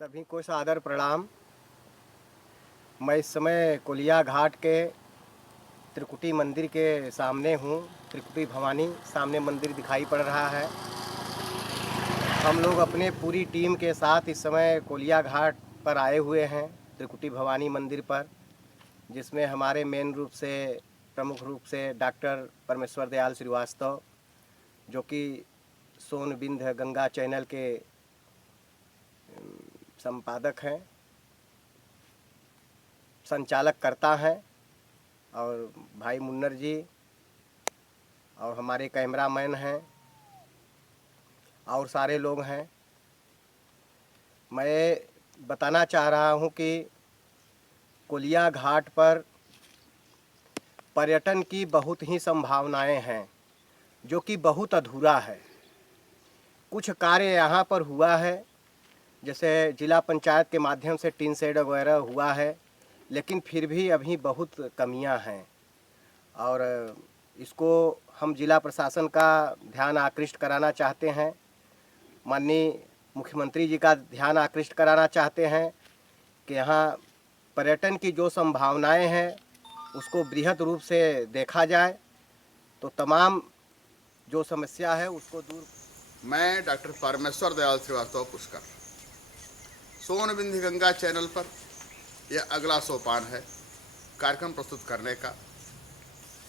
सभी को सादर प्रणाम। मैं इस समय कोलिया घाट के त्रिकुटी मंदिर के सामने हूँ। त्रिकुटी भवानी सामने मंदिर दिखाई पड़ रहा है। हम लोग अपने पूरी टीम के साथ इस समय कोलिया घाट पर आए हुए हैं, त्रिकुटी भवानी मंदिर पर, जिसमें हमारे मेन रूप से प्रमुख रूप से डॉक्टर परमेश्वर दयाल श्रीवास्तव, जो कि सोनबिंद गंगा चैनल के संपादक हैं, संचालक करता हैं, और भाई मुन्नर जी और हमारे कैमरामैन हैं और सारे लोग हैं। मैं बताना चाह रहा हूं कि कोलिया घाट पर पर्यटन की बहुत ही संभावनाएं हैं, जो कि बहुत अधूरा है। कुछ कार्य यहाँ पर हुआ है, जैसे जिला पंचायत के माध्यम से टीन शेड वगैरह हुआ है, लेकिन फिर भी अभी बहुत कमियां हैं और इसको हम जिला प्रशासन का ध्यान आकृष्ट कराना चाहते हैं, माननीय मुख्यमंत्री जी का ध्यान आकृष्ट कराना चाहते हैं कि यहाँ पर्यटन की जो संभावनाएं हैं उसको बृहद रूप से देखा जाए, तो तमाम जो समस्या है उसको दूर। मैं डॉक्टर परमेश्वर दयाल श्रीवास्तव पुष्कर, सोनबिंद गंगा चैनल पर यह अगला सोपान है कार्यक्रम प्रस्तुत करने का,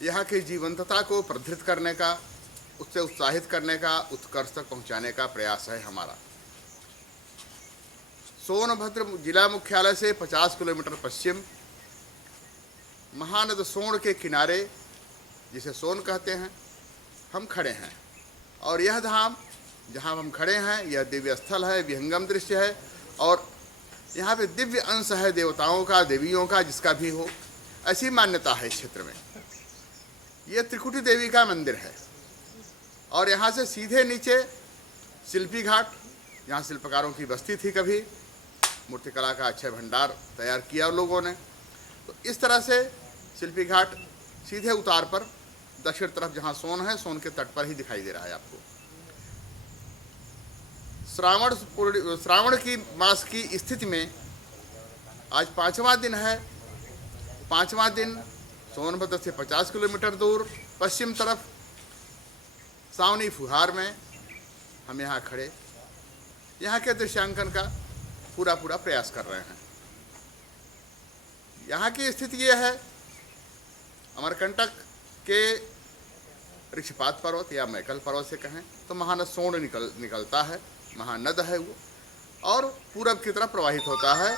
यहाँ की जीवंतता को प्रदर्शित करने का, उससे उत्साहित करने का, उत्कर्ष तक पहुँचाने का प्रयास है हमारा। सोनभद्र जिला मुख्यालय से 50 किलोमीटर पश्चिम महानद सोन के किनारे, जिसे सोन कहते हैं, हम खड़े हैं। और यह धाम जहाँ हम खड़े हैं यह दिव्य स्थल है, विहंगम दृश्य है, और यहाँ पे दिव्य अंश है देवताओं का, देवियों का, जिसका भी हो, ऐसी मान्यता है इस क्षेत्र में। यह त्रिकुटी देवी का मंदिर है और यहाँ से सीधे नीचे शिल्पी घाट, यहाँ शिल्पकारों की बस्ती थी, कभी मूर्तिकला का अच्छा भंडार तैयार किया लोगों ने। तो इस तरह से शिल्पी घाट सीधे उतार पर दक्षिण तरफ जहाँ सोन है, सोन के तट पर ही दिखाई दे रहा है आपको। श्रावण की मास की स्थिति में आज 5वां दिन है। 5वां दिन सोनभद्र से 50 किलोमीटर दूर पश्चिम तरफ सावनी फुहार में हम यहाँ खड़े यहाँ के दृश्यांकन का पूरा प्रयास कर रहे हैं। यहाँ की स्थिति ये है, अमरकंटक के ऋषिपात पर्वत या मैकल पर्वत से कहें तो महानद सोन निकलता है, महानद है वो, और पूरब की तरफ प्रवाहित होता है,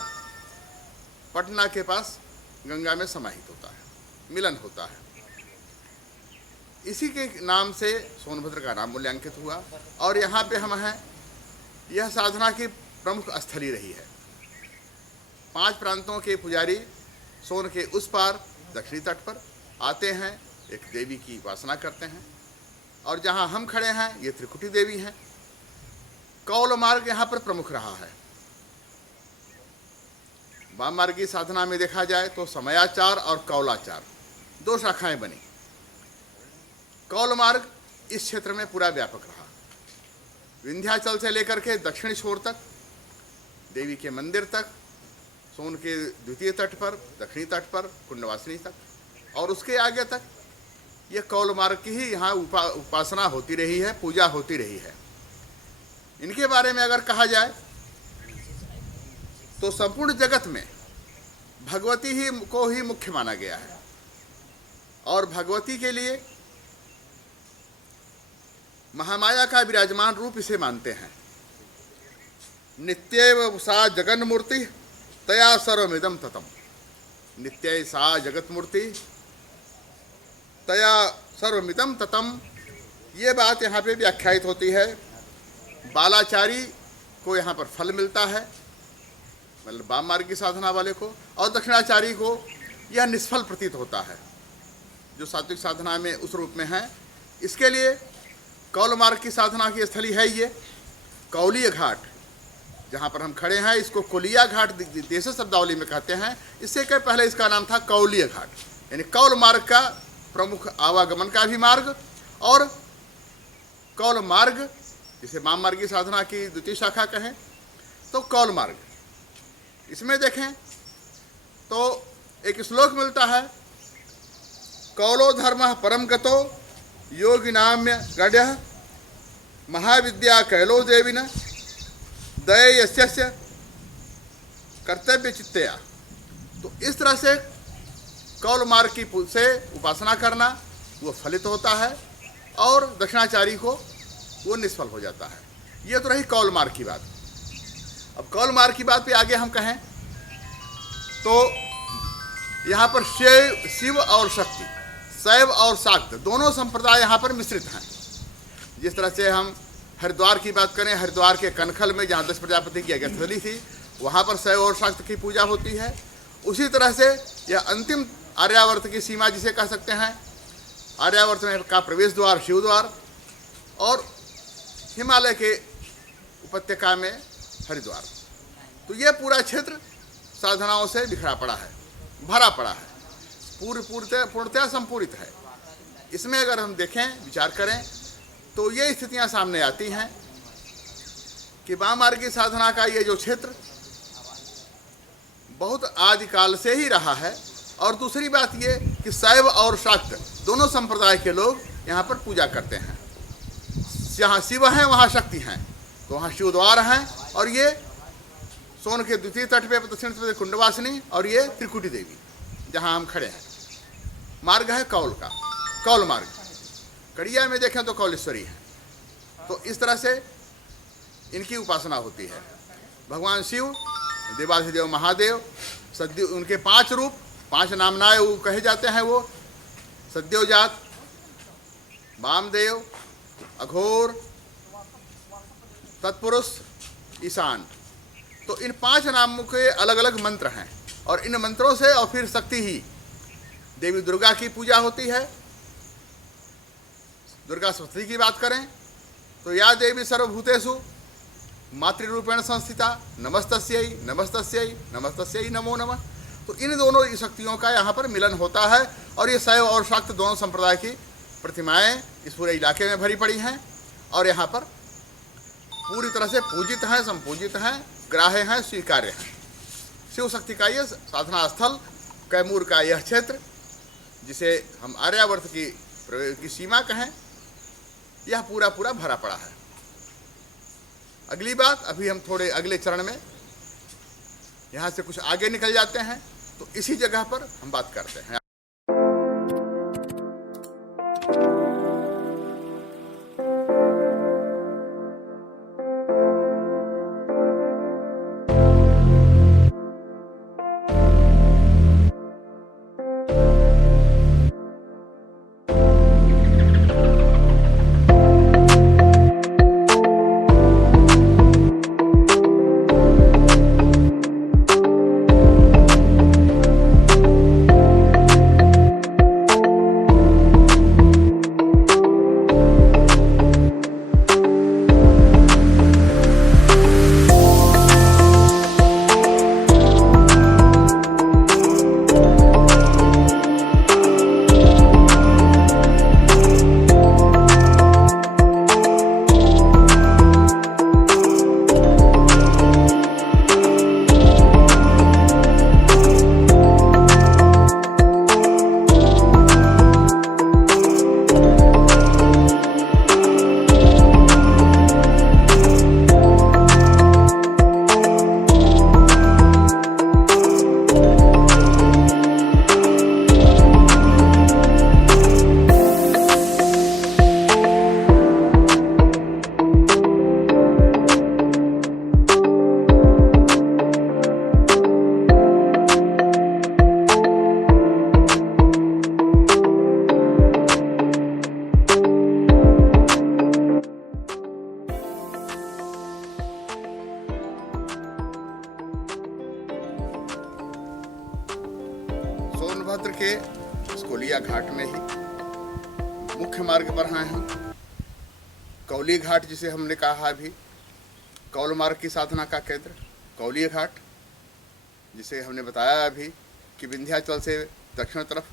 पटना के पास गंगा में समाहित होता है, मिलन होता है। इसी के नाम से सोनभद्र का नाम मूल्यांकित हुआ और यहाँ पे हम हैं। यह साधना की प्रमुख स्थली रही है। 5 प्रांतों के पुजारी सोन के उस पार दक्षिणी तट पर आते हैं, एक देवी की उपासना करते हैं, और जहाँ हम खड़े हैं ये त्रिकुटी देवी हैं। कौल मार्ग यहाँ पर प्रमुख रहा है। वाम मार्गी साधना में देखा जाए तो समयाचार और कौलाचार 2 शाखाएं बनी। कौल मार्ग इस क्षेत्र में पूरा व्यापक रहा, विंध्याचल से लेकर के दक्षिणी छोर तक, देवी के मंदिर तक, सोन के द्वितीय तट पर, दक्षिणी तट पर, कुंडवासिनी तक, और उसके आगे तक यह कौल मार्ग की ही यहाँ उपासना होती रही है, पूजा होती रही है। इनके बारे में अगर कहा जाए तो संपूर्ण जगत में भगवती ही को ही मुख्य माना गया है, और भगवती के लिए महामाया का विराजमान रूप इसे मानते हैं। नित्येव सा जगन मूर्ति तया सर्वमिदं ततम, नित्य सा जगत मूर्ति तया सर्वमिदं ततम, ये बात यहाँ पे व्याख्यायित होती है। बालाचारी को यहाँ पर फल मिलता है, मतलब वाम मार्ग की साधना वाले को, और दक्षिणाचारी को यह निष्फल प्रतीत होता है, जो सात्विक साधना में उस रूप में है। इसके लिए कौल मार्ग की साधना की स्थली है ये कौलीय घाट, जहाँ पर हम खड़े हैं। इसको कोलिया घाट देशी शब्दावली में कहते हैं। इससे कई पहले इसका नाम था कौलीय घाट, यानी कौल मार्ग का प्रमुख आवागमन का भी मार्ग, और कौल मार्ग जिसे वाम मार्गी साधना की द्वितीय शाखा कहें तो कौल मार्ग इसमें देखें तो एक श्लोक मिलता है, कौलो धर्म परम गतो योगी नाम्य गड्य महाविद्या कैलो देवी न दय यस्य कर्तव्य चित्तया। तो इस तरह से कौल मार्ग की से उपासना करना वो फलित होता है और दक्षिणाचारी को वो निष्फल हो जाता है। ये तो रही कौल मार्ग की बात। अब कौल मार्ग की बात पे आगे हम कहें तो यहाँ पर शिव और शक्ति, शैव और शाक्त दोनों संप्रदाय यहाँ पर मिश्रित हैं। जिस तरह से हम हरिद्वार की बात करें, हरिद्वार के कनखल में जहाँ 10 प्रजापति की यज्ञस्थली थी वहाँ पर शैव और शाक्त की पूजा होती है। उसी तरह से यह अंतिम आर्यावर्त की सीमा जिसे कह सकते हैं, आर्यावर्त में का प्रवेश द्वार शिव द्वार और हिमालय के उपत्यका में हरिद्वार। तो ये पूरा क्षेत्र साधनाओं से बिखरा पड़ा है, भरा पड़ा है, पूर्णतः संपूरित है। इसमें अगर हम देखें, विचार करें तो ये स्थितियां सामने आती हैं कि वाममार्गी साधना का ये जो क्षेत्र बहुत आदिकाल से ही रहा है। और दूसरी बात ये कि शैव और शाक्त दोनों संप्रदाय के लोग यहाँ पर पूजा करते हैं। जहाँ शिव हैं वहाँ शक्ति हैं, तो वहाँ शिव द्वार हैं। और ये सोन के द्वितीय तट पे दक्षिण तट कुंडवासिनी और ये त्रिकुटी देवी जहाँ हम खड़े हैं। मार्ग है कौल का, कौल मार्ग। कड़िया में देखें तो कौलेश्वरी है। तो इस तरह से इनकी उपासना होती है। भगवान शिव, देवाधिदेव महादेव, सद्यो, उनके 5 रूप, 5 नामनाए वो कहे जाते हैं। वो सद्योजात, वामदेव, अघोर, तत्पुरुष, ईशान। तो इन 5 नामों के अलग अलग मंत्र हैं और इन मंत्रों से और फिर शक्ति ही देवी दुर्गा की पूजा होती है। दुर्गा सप्तशती की बात करें तो या देवी सर्वभूतेषु मातृरूपेण संस्थिता नमस्तस्यै नमस्तस्यै नमस्तस्यै नमो नमः। तो इन दोनों शक्तियों का यहाँ पर मिलन होता है। और ये शैव और शाक्त दोनों संप्रदाय की प्रतिमाएं इस पूरे इलाके में भरी पड़ी हैं और यहाँ पर पूरी तरह से पूजित हैं, संपूजित हैं, ग्राह्य हैं, स्वीकार्य हैं। शिव शक्ति का ये साधना स्थल, कैमूर का यह क्षेत्र जिसे हम आर्यावर्त की सीमा कहें, यह पूरा पूरा भरा पड़ा है। अगली बात, अभी हम थोड़े अगले चरण में यहाँ से कुछ आगे निकल जाते हैं तो इसी जगह पर हम बात करते हैं। सोनभद्र के स्कोलिया घाट में ही मुख्य मार्ग पर हैं हम। कौली घाट जिसे हमने कहा अभी, कौल मार्ग की साधना का केंद्र कौली घाट, जिसे हमने बताया अभी कि विंध्याचल से दक्षिण तरफ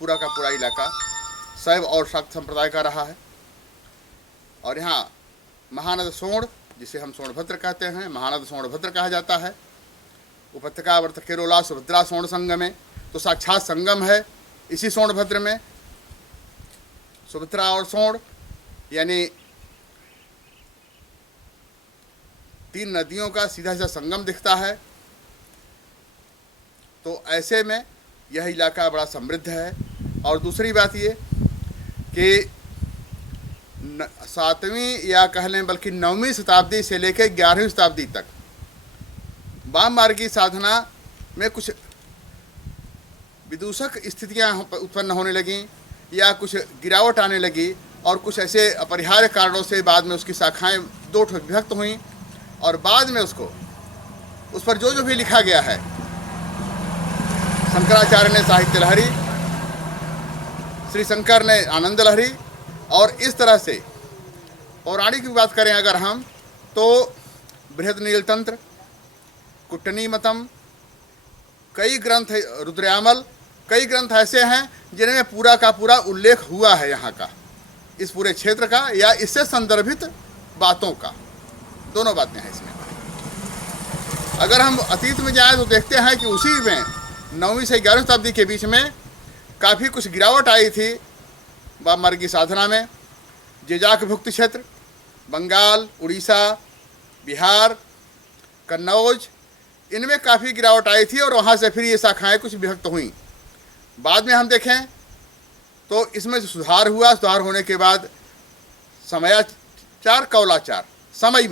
पूरा का पूरा इलाका शैव और शाक्त संप्रदाय का रहा है। और यहाँ महानद सोण, जिसे हम सोनभद्र कहते हैं, महानद सोनभद्र कहा जाता है, उपत्यकावर्त केरोला सुभद्रा सोण संगम में, तो साक्षात संगम है इसी सोनभद्र में। सुभद्रा और सोण यानी 3 नदियों का सीधा सीधा संगम दिखता है। तो ऐसे में यह इलाका बड़ा समृद्ध है। और दूसरी बात ये कि 7वीं या कह लें बल्कि 9वीं शताब्दी से लेकर 11वीं शताब्दी तक वाम मार्गी साधना में कुछ विदूषक स्थितियां उत्पन्न होने लगीं या कुछ गिरावट आने लगी, और कुछ ऐसे अपरिहार्य कारणों से बाद में उसकी शाखाएं 2 विभक्त हुईं। और बाद में उस पर जो भी लिखा गया है, शंकराचार्य ने साहित्य लहरी, श्री शंकर ने आनंद लहरी, और इस तरह से पौराणिक की बात करें अगर हम, तो बृहद नीलतंत्र, कुट्टनी मतम, कई ग्रंथ, रुद्रयामल, कई ग्रंथ ऐसे हैं जिनमें पूरा का पूरा उल्लेख हुआ है यहाँ का, इस पूरे क्षेत्र का या इससे संदर्भित बातों का। दोनों बातें हैं इसमें। अगर हम अतीत में जाएं तो देखते हैं कि उसी में 9वीं से 11वीं शताब्दी के बीच में काफ़ी कुछ गिरावट आई थी वाम मार्गी साधना में। जेजाक भुक्त क्षेत्र, बंगाल, उड़ीसा, बिहार, कन्नौज, इनमें काफ़ी गिरावट आई थी और वहाँ से फिर ये शाखाएँ कुछ विभक्त हुई। बाद में हम देखें तो इसमें सुधार हुआ। सुधार होने के बाद समयाचार, कौलाचार, समय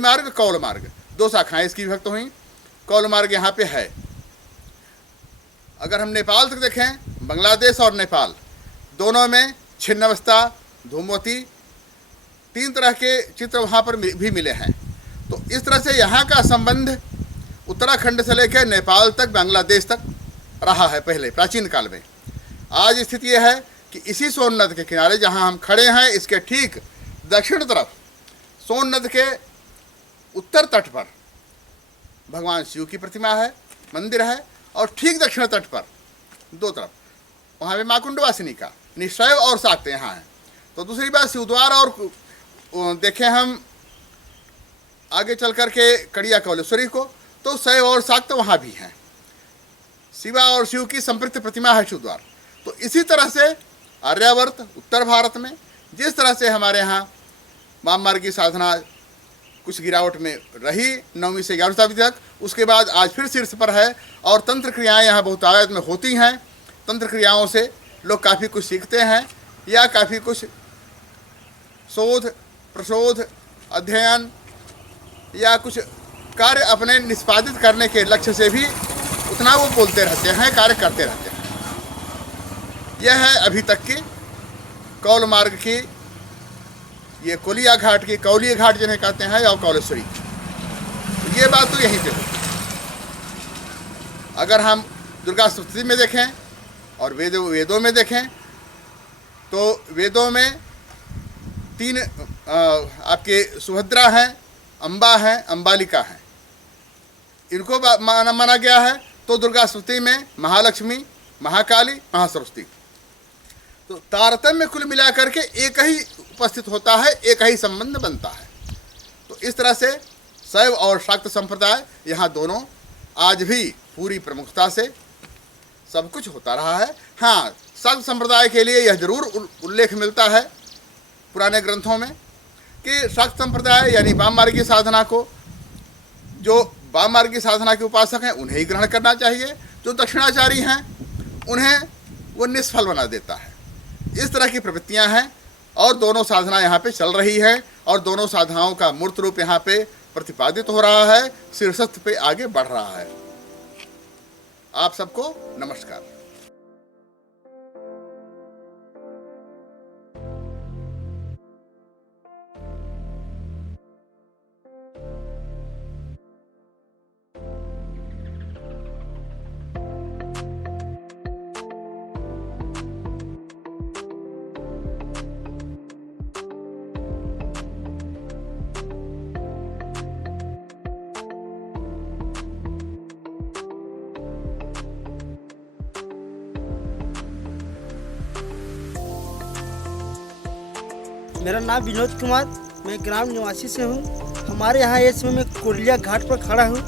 मार्ग, कौल मार्ग, 2 शाखाएँ इसकी विभक्त हुई। कौल मार्ग यहाँ पे है। अगर हम नेपाल तक देखें, बांग्लादेश और नेपाल दोनों में छिन्नवस्था, धूमवती, 3 तरह के चित्र वहाँ पर भी मिले हैं। तो इस तरह से यहाँ का संबंध उत्तराखंड से लेकर नेपाल तक, बांग्लादेश तक रहा है पहले प्राचीन काल में। आज स्थिति यह है कि इसी सोन नद के किनारे जहाँ हम खड़े हैं, इसके ठीक दक्षिण तरफ सोन नद के उत्तर तट पर भगवान शिव की प्रतिमा है, मंदिर है, और ठीक दक्षिण तट पर 2 तरफ वहाँ पे माँ कुंडवासिनी का निशैव और शाक्त यहाँ है। तो दूसरी बात, शिवद्वार और देखें हम आगे चल कर के कड़िया कौलेश्वरी को, तो शैव और शाक्त वहाँ भी हैं। शिवा और शिव की संपृक्त प्रतिमा है शिवद्वार। तो इसी तरह से आर्यावर्त उत्तर भारत में जिस तरह से हमारे यहाँ वाम मार्गी साधना कुछ गिरावट में रही 9वीं से 11वीं शताब्दी तक, उसके बाद आज फिर शीर्ष पर है। और तंत्र क्रियाएँ यहाँ बहुतायत में होती हैं। तंत्र क्रियाओं से लोग काफ़ी कुछ सीखते हैं या काफ़ी कुछ शोध, प्रशोध, अध्ययन या कुछ कार्य अपने निष्पादित करने के लक्ष्य से भी उतना वो बोलते रहते हैं, कार्य करते रहते हैं। यह है अभी तक की कौल मार्ग की, ये कोलिया घाट की, कौलिया घाट जिन्हें कहते हैं, और कौलेश्वरी। ये बात तो यहीं पे होती है। अगर हम दुर्गा स्तुति में देखें और वेदों में देखें, तो वेदों में 3 आपके सुभद्रा हैं, अम्बा हैं, अम्बालिका हैं, इनको माना गया है। तो दुर्गा स्तुति में महालक्ष्मी, महाकाली, महासरस्वती, तो तारतम्य कुल मिलाकर के एक ही उपस्थित होता है, एक ही संबंध बनता है। तो इस तरह से शैव और शाक्त संप्रदाय यहाँ दोनों आज भी पूरी प्रमुखता से सब कुछ होता रहा है। हाँ, शाक्त संप्रदाय के लिए यह जरूर उल्लेख मिलता है पुराने ग्रंथों में कि शाक्त संप्रदाय यानी वाम मार्गी साधना को, जो वाम मार्गी साधना के उपासक हैं उन्हें ही ग्रहण करना चाहिए, जो दक्षिणाचारी हैं उन्हें वो निष्फल बना देता है। इस तरह की प्रवृत्तियां हैं और दोनों साधना यहाँ पे चल रही है और दोनों साधनाओं का मूर्त रूप यहाँ पे प्रतिपादित हो रहा है, शीर्षस्थ पे आगे बढ़ रहा है। आप सबको नमस्कार। मेरा नाम विनोद कुमार, मैं ग्राम निवासी से हूँ। हमारे यहाँ इस समय मैं कोलिया घाट पर खड़ा हूँ।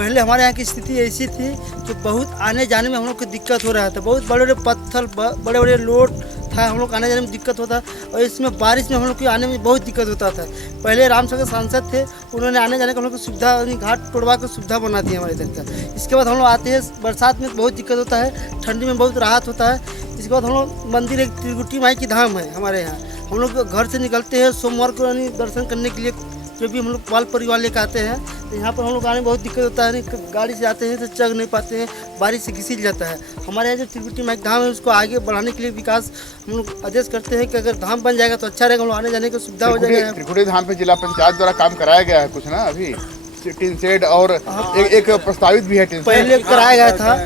पहले हमारे यहाँ की स्थिति ऐसी थी कि बहुत आने जाने में हम लोग को दिक्कत हो रहा था। बहुत बड़े बड़े पत्थर, बड़े बड़े लोड था, हम लोग आने जाने में दिक्कत होता। और इसमें बारिश में हम लोग को आने में बहुत दिक्कत होता था। पहले रामसागर सांसद थे, उन्होंने आने जाने का हम लोग को सुविधा, घाट तोड़वा कर सुविधा बना दी हमारे इधर का। इसके बाद हम लोग आते हैं, बरसात में बहुत दिक्कत होता है, ठंडी में बहुत राहत होता है। इसके बाद हम लोग मंदिर, एक त्रिकुटी माई की धाम है हमारे यहाँ, हम लोग घर से निकलते हैं सोमवार को दर्शन करने के लिए। जो भी हम लोग बाल परिवार लेकर आते हैं, तो यहाँ पर हम लोग आने में बहुत दिक्कत होता है। गाड़ी से आते हैं तो चल नहीं पाते हैं, बारिश से घिसिल जाता है। हमारे यहाँ जो त्रिकुटी माई धाम है, उसको आगे बढ़ाने के लिए विकास हम लोग आदेश करते हैं कि अगर धाम बन जाएगा तो अच्छा रहेगा, हम लोग आने जाने की सुविधा हो जाएगा। त्रिकुटी धाम पे जिला पंचायत द्वारा काम कराया गया है कुछ ना, अभी टीन शेड और एक प्रस्तावित भी है टीन शेड। पहले कराया गया था,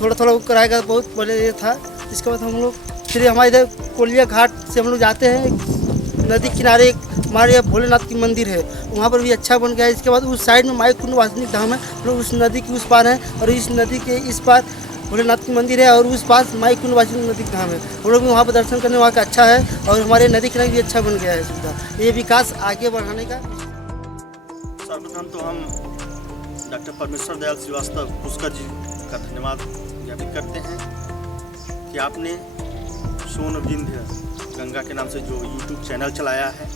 थोड़ा थोड़ा कराया गया, बहुत पहले ये था। इसके बाद हम लोग फिर हमारे इधर कोलिया घाट से हम लोग जाते हैं, नदी किनारे एक हमारे यहाँ भोलेनाथ की मंदिर है, वहाँ पर भी अच्छा बन गया है। इसके बाद उस साइड में माई कुंड वासनिक धाम है, हम लोग उस नदी के उस पार हैं, और इस नदी के इस पार भोलेनाथ की मंदिर है, और उस पास माई कुंड वासनिक नदी का धाम है। हम लोग भी वहाँ पर दर्शन करने, वहाँ का अच्छा है, और हमारे नदी किनारे भी अच्छा बन गया है सुविधा। ये विकास आगे बढ़ाने का। सर्वप्रथम तो हम डॉक्टर परमेश्वर दयाल श्रीवास्तव पुष्कर जी का धन्यवाद ज्ञापित करते हैं कि आपने सोन विंध्य गंगा के नाम से जो यूट्यूब चैनल चलाया है,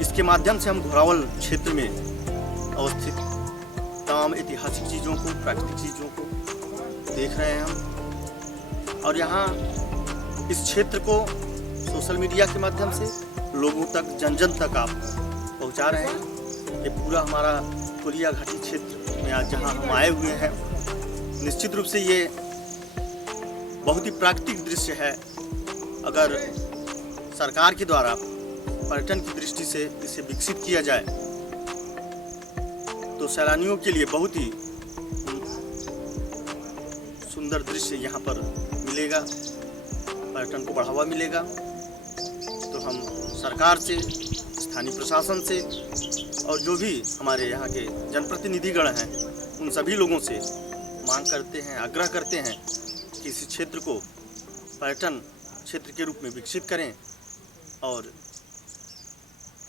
इसके माध्यम से हम घोरावल क्षेत्र में अवस्थित तमाम ऐतिहासिक चीज़ों को, प्राकृतिक चीज़ों को देख रहे हैं हम, और यहाँ इस क्षेत्र को सोशल मीडिया के माध्यम से लोगों तक, जन जन तक आप पहुँचा रहे हैं। ये पूरा हमारा कोलिया घाटी क्षेत्र में आज जहाँ हम आए हुए हैं, निश्चित रूप से ये बहुत ही प्राकृतिक दृश्य है। अगर सरकार के द्वारा पर्यटन की दृष्टि से इसे विकसित किया जाए तो सैलानियों के लिए बहुत ही सुंदर दृश्य यहाँ पर मिलेगा, पर्यटन को बढ़ावा मिलेगा। तो हम सरकार से, स्थानीय प्रशासन से, और जो भी हमारे यहाँ के जनप्रतिनिधिगण हैं, उन सभी लोगों से मांग करते हैं, आग्रह करते हैं कि इस क्षेत्र को पर्यटन क्षेत्र के रूप में विकसित करें, और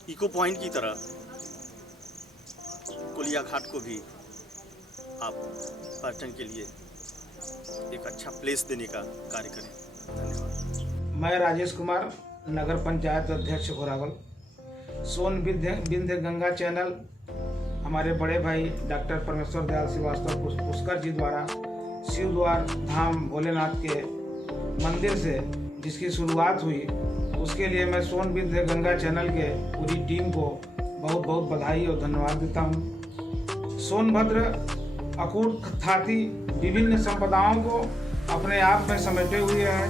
इको पॉइंट की तरह कोलिया घाट को भी आप पर्यटन के लिए एक अच्छा प्लेस देने का कार्य करें। धन्यवाद। मैं राजेश कुमार, नगर पंचायत अध्यक्ष घोरावल। सोन विंध्य गंगा चैनल हमारे बड़े भाई डॉक्टर परमेश्वर दयाल श्रीवास्तव पुष्कर जी द्वारा शिव द्वार धाम भोलेनाथ के मंदिर से जिसकी शुरुआत हुई, उसके लिए मैं सोन विंध्य गंगा चैनल के पूरी टीम को बहुत बहुत बधाई और धन्यवाद देता हूँ। सोनभद्र अकूट ख्याति विभिन्न संपदाओं को अपने आप में समेटे हुए है,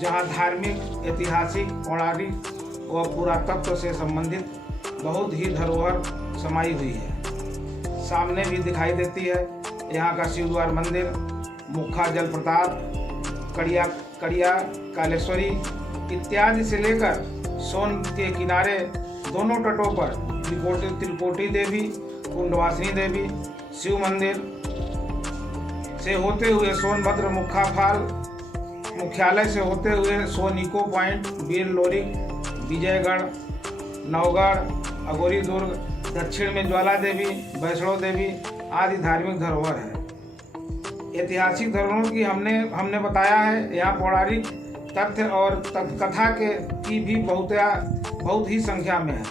जहाँ धार्मिक, ऐतिहासिक, पौराणिक व पुरातत्व से संबंधित बहुत ही धरोहर समाई हुई है। सामने भी दिखाई देती है यहाँ का शिवद्वार मंदिर, मुखा जलप्रपात, कड़िया कालेश्वरी इत्यादि से लेकर सोन के किनारे दोनों तटों पर त्रिकोटी देवी, कुंडवासिनी देवी, शिव मंदिर से होते हुए सोनभद्र मुख्यालय से होते हुए सोन इको पॉइंट, वीर लोरी, विजयगढ़, नवगढ़, अगोरी दुर्ग, दक्षिण में ज्वाला देवी, वैष्णो देवी आदि धार्मिक धरोहर है। ऐतिहासिक धरोहरों की हमने बताया है। यहाँ पौराणिक तथ्य और कथा की भी बहुत ही संख्या में है।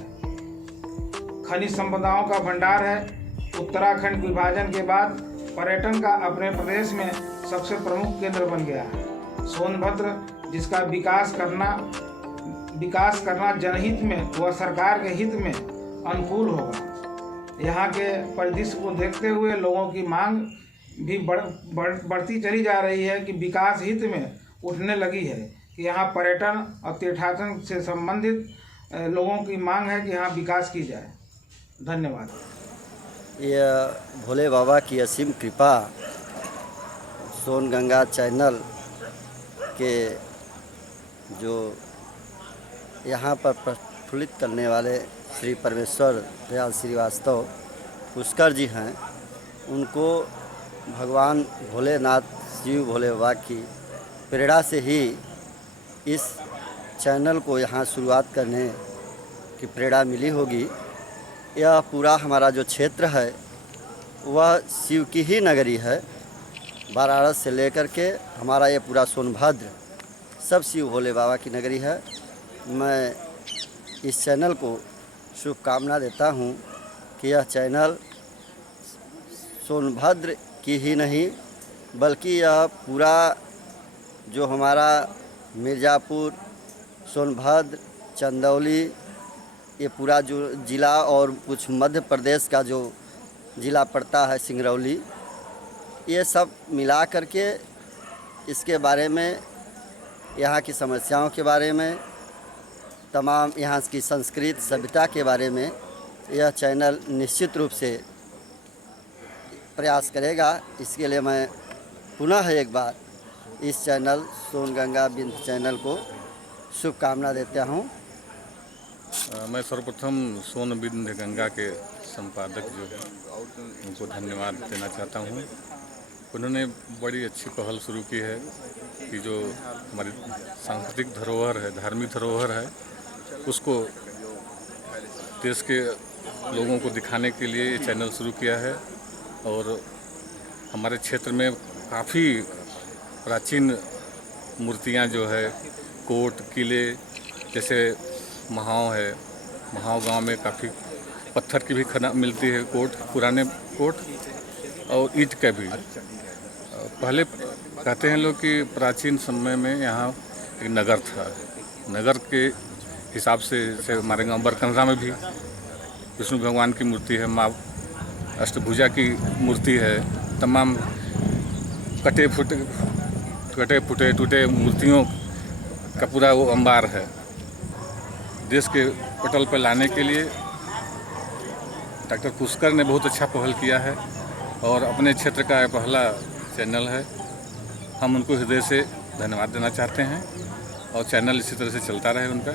खनिज संपदाओं का भंडार है। उत्तराखंड विभाजन के बाद पर्यटन का अपने प्रदेश में सबसे प्रमुख केंद्र बन गया है। सोनभद्र जिसका विकास करना जनहित में व सरकार के हित में अनुकूल होगा। यहाँ के परिदृश्य को देखते हुए लोगों की मांग भी बढ़ती चली जा रही है कि विकास हित में उठने लगी है कि यहाँ पर्यटन और तीर्थाटन से संबंधित लोगों की मांग है कि यहाँ विकास की जाए। धन्यवाद। यह भोले बाबा की असीम कृपा सोन गंगा चैनल के जो यहाँ पर प्रफुल्लित करने वाले श्री परमेश्वर दयाल श्रीवास्तव पुष्कर जी हैं, उनको भगवान भोलेनाथ शिव भोले बाबा की प्रेरणा से ही इस चैनल को यहाँ शुरुआत करने की प्रेरणा मिली होगी। यह पूरा हमारा जो क्षेत्र है वह शिव की ही नगरी है। वाराणसी से लेकर के हमारा ये पूरा सोनभद्र सब शिव भोले बाबा की नगरी है। मैं इस चैनल को शुभकामना देता हूँ कि यह चैनल सोनभद्र की ही नहीं बल्कि यह पूरा जो हमारा मिर्ज़ापुर, सोनभद्र, चंदौली, ये पूरा जो ज़िला और कुछ मध्य प्रदेश का जो ज़िला पड़ता है सिंगरौली, ये सब मिला करके इसके बारे में, यहाँ की समस्याओं के बारे में, तमाम यहाँ की संस्कृति सभ्यता के बारे में यह चैनल निश्चित रूप से प्रयास करेगा। इसके लिए मैं पुनः एक बार इस चैनल सोनगंगा विंध्य चैनल को शुभकामना देता हूँ। मैं सर्वप्रथम सोन विंध्य गंगा के संपादक जो है उनको धन्यवाद देना चाहता हूँ। उन्होंने बड़ी अच्छी पहल शुरू की है कि जो हमारी सांस्कृतिक धरोहर है, धार्मिक धरोहर है, उसको देश के लोगों को दिखाने के लिए ये चैनल शुरू किया है। और हमारे क्षेत्र में काफ़ी प्राचीन मूर्तियाँ जो है, कोट, किले, जैसे महाव है, महाव गांव में काफ़ी पत्थर की भी खना मिलती है, कोट, पुराने कोट और ईंट का भी। पहले कहते हैं लोग कि प्राचीन समय में यहाँ एक नगर था। नगर के हिसाब से जैसे हमारे गांव बरकंदरा में भी विष्णु भगवान की मूर्ति है, माँ अष्टभुजा की मूर्ति है, तमाम कटे फुटे टूटे मूर्तियों का पूरा वो अंबार है। देश के पटल पर लाने के लिए डॉक्टर पुष्कर ने बहुत अच्छा पहल किया है और अपने क्षेत्र का यह पहला चैनल है। हम उनको हृदय से धन्यवाद देना चाहते हैं और चैनल इसी तरह से चलता रहे उनका।